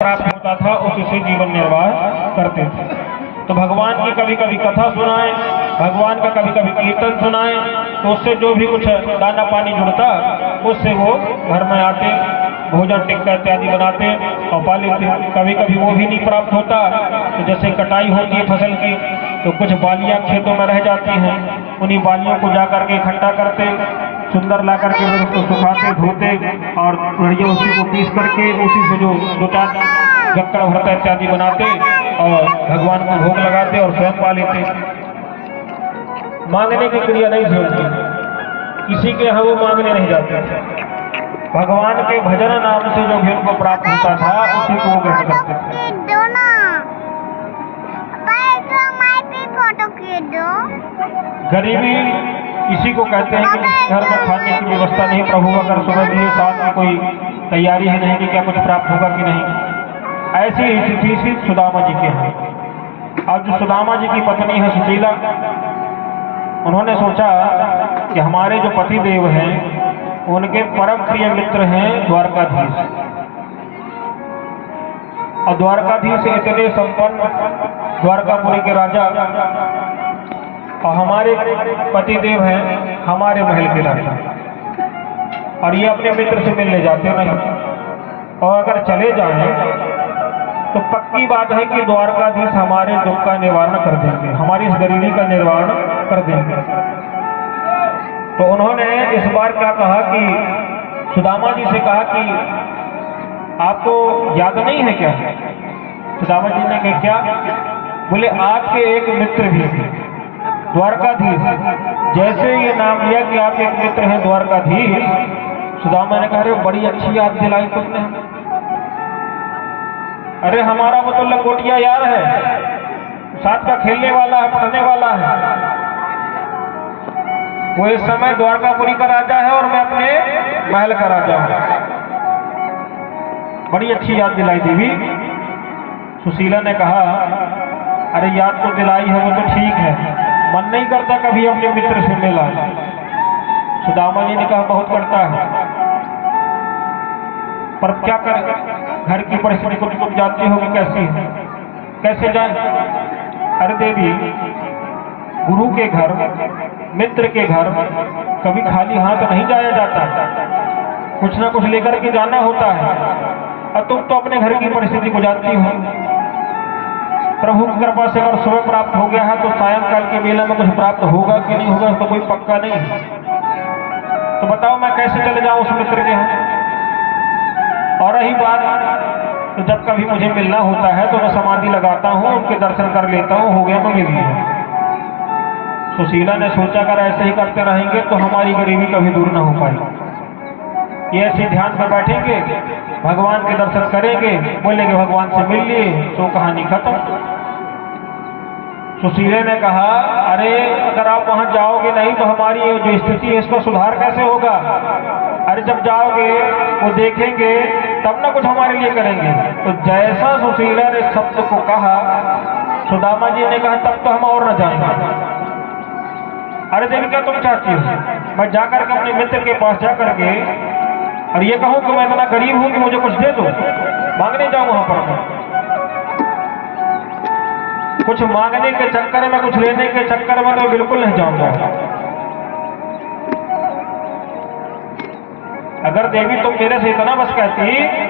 प्राप्त होता था उसी से जीवन निर्वाह करते थे। तो भगवान की कभी कभी कथा सुनाए, भगवान का कभी कभी कीर्तन सुनाए, तो उससे जो भी कुछ दाना पानी जुड़ता उससे वो घर में आते, भोजन टिक्का इत्यादि बनाते और पा लेते। कभी कभी वो भी नहीं प्राप्त होता तो जैसे कटाई होती है फसल की तो कुछ बालियां खेतों में रह जाती हैं, उन्हीं बालियों को जा करके इकट्ठा करते, सुंदर ला करके फिर उसको सुखाते धोते और बढ़िया उसी को पीस करके उसी से जो चार गक्कड़ भरता इत्यादि बनाते और भगवान को भोग लगाते और स्वयं पा लेते। मांगने की क्रिया नहीं थी उनकी, किसी के यहाँ वो मांगने नहीं जाते थे। भगवान के भजन नाम से जो भी उनको प्राप्त होता था उसी को वो ग्रहण करते थे। गरीबी इसी को कहते हैं कि घर में खाने की व्यवस्था नहीं, प्रभु अगर सुबह दिए साथ में कोई तैयारी ही नहीं कि क्या कुछ प्राप्त होगा कि नहीं। ऐसी स्थिति थी सुदामा जी के यहाँ। अब जो सुदामा जी की पत्नी है सुशीला, उन्होंने सोचा कि हमारे जो पति देव हैं उनके परम प्रिय मित्र हैं द्वारकाधीश, और द्वारकाधीश इतने संपन्न द्वारकापुरी के राजा, और हमारे पति देव हैं हमारे महल के राजा, और ये अपने मित्र से मिलने जाते नहीं। और अगर चले जाएं तो पक्की बात है कि द्वारकाधीश हमारे दुख का निवारण कर देंगे, हमारी इस गरीबी का निवारण कर देंगे। तो उन्होंने इस बार क्या कहा कि सुदामा जी से कहा कि आपको याद नहीं है क्या? सुदामा जी ने कहा क्या? बोले आपके एक मित्र भी थे द्वारकाधीश। जैसे ये नाम लिया कि आप एक मित्र हैं द्वारकाधीश, सुदामा ने कहा अरे बड़ी अच्छी याद दिलाई तुमने, अरे हमारा वो तो लंगोटिया यार है, साथ का खेलने वाला है, पढ़ने वाला है, वो इस समय द्वारकापुरी का राजा है और मैं अपने महल का राजा हूं। बड़ी अच्छी याद दिलाई देवी। सुशीला ने कहा अरे याद तो दिलाई है वो तो ठीक है, मन नहीं करता कभी अपने मित्र से मिला। सुदामा जी ने कहा बहुत करता है, पर क्या करें, घर की परिस्थिति को तुम जानती हो कि कैसी है, कैसे जाए। अरे देवी, गुरु के घर, मित्र के घर कभी खाली हाथ नहीं जाया जाता, कुछ ना कुछ लेकर के जाना होता है। और तुम तो अपने घर की परिस्थिति को जानती हो। प्रभु की कृपा से अगर सुबह प्राप्त हो गया है तो सायंकाल के मेला में कुछ प्राप्त होगा कि नहीं होगा तो कोई पक्का नहीं है। तो बताओ मैं कैसे चले जाऊं उस मित्र के यहाँ? और रही बात, तो जब कभी मुझे मिलना होता है तो मैं समाधि लगाता हूँ, उनके दर्शन कर लेता हूँ, हो गया मैं मिल गया। सुशीला ने सोचा अगर ऐसे ही करते रहेंगे तो हमारी गरीबी कभी दूर ना हो पाएगी। ये ऐसे ध्यान में बैठेंगे, भगवान के दर्शन करेंगे, बोलेंगे भगवान से मिल लिए तो कहानी खत्म। सुशीला ने कहा अरे अगर आप वहां जाओगे नहीं तो हमारी ये जो स्थिति है इसका सुधार कैसे होगा? अरे जब जाओगे वो देखेंगे तब ना कुछ हमारे लिए करेंगे। तो जैसा सुशीला ने शब्द को कहा, सुदामा जी ने कहा तब तो हम और न जाएंगे। अरे देवी क्या तुम चाहती हो? मैं जाकर के अपने मित्र के पास जाकर के और ये कहूं कि मैं इतना गरीब हूं कि मुझे कुछ दे दो, मांगने जाऊं वहां पर? कुछ मांगने के चक्कर में, कुछ लेने के चक्कर में तो बिल्कुल नहीं जाऊंगा। अगर देवी तुम मेरे से इतना बस कहती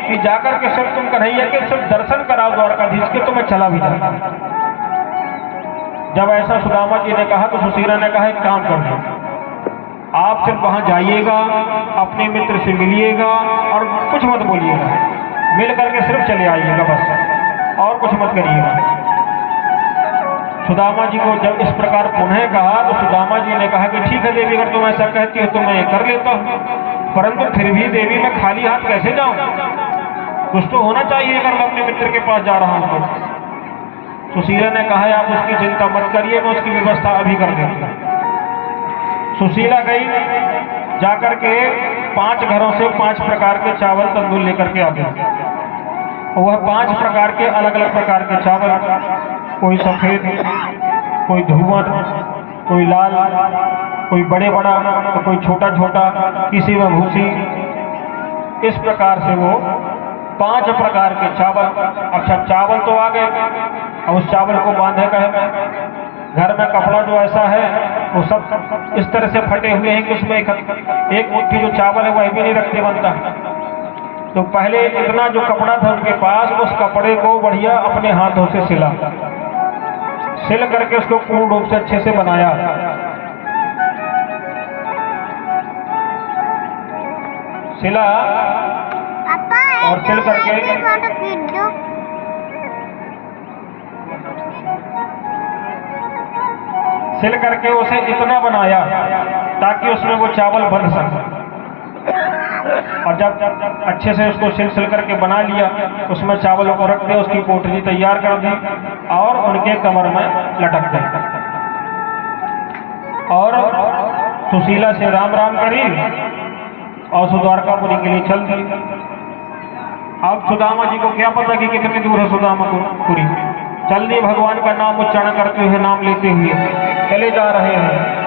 कि जाकर के सिर्फ तुम कन्हैया के सिर्फ दर्शन कराओ द्वारकाधीश के, तो मैं चला भी जाता। जब ऐसा सुदामा जी ने कहा तो सुशीला ने कहा एक काम कर दो, आप सिर्फ वहां जाइएगा, अपने मित्र से मिलिएगा और कुछ मत बोलिएगा, मिल करके सिर्फ चले आइएगा बस, और कुछ मत करिएगा। सुदामा जी को जब इस प्रकार पुनः कहा तो सुदामा जी ने कहा कि ठीक है देवी, अगर तुम ऐसा कहती हो तो मैं कर लेता हूं, परंतु फिर भी देवी मैं खाली हाथ कैसे जाऊं? कुछ तो होना चाहिए अगर मैं अपने मित्र के पास जा रहा हूं तो। सुशीला ने कहा आप उसकी चिंता मत करिए, मैं उसकी व्यवस्था अभी कर देता हूं। सुशीला गई, जाकर के 5 घरों से 5 प्रकार के चावल तंदूर लेकर के आ गए। वह 5 प्रकार के अलग अलग प्रकार के चावल, कोई सफेद, कोई धुआं, कोई लाल, कोई बड़े बड़ा तो कोई छोटा छोटा, किसी में भूसी, इस प्रकार से वो 5 प्रकार के चावल। अच्छा, चावल तो आ गए, अब उस चावल को बांधे कहे घर में कपड़ा जो ऐसा है वो सब इस तरह से फटे हुए हैं कि उसमें एक मुट्ठी जो चावल है वह भी नहीं रखते बनता। तो पहले इतना जो कपड़ा था उनके पास, उस कपड़े को बढ़िया अपने हाथों से सिल करके उसको पूर्ण रूप से अच्छे से बनाया। सिला और सिल करके उसे इतना बनाया ताकि उसमें वो चावल बन सके। और जब अच्छे से उसको सिल करके बना लिया, उसमें चावलों को रख दिया, उसकी पोटली तैयार कर दी और उनके कमर में लटक गई। और सुशीला से राम राम करी और सुद्वारकापुरी के लिए चल दी। अब सुदामा जी को क्या पता कि कितनी दूर है सुदामापुरी। चल दिए, भगवान का नाम उच्चारण करते हुए, नाम लेते हुए चले जा रहे हैं।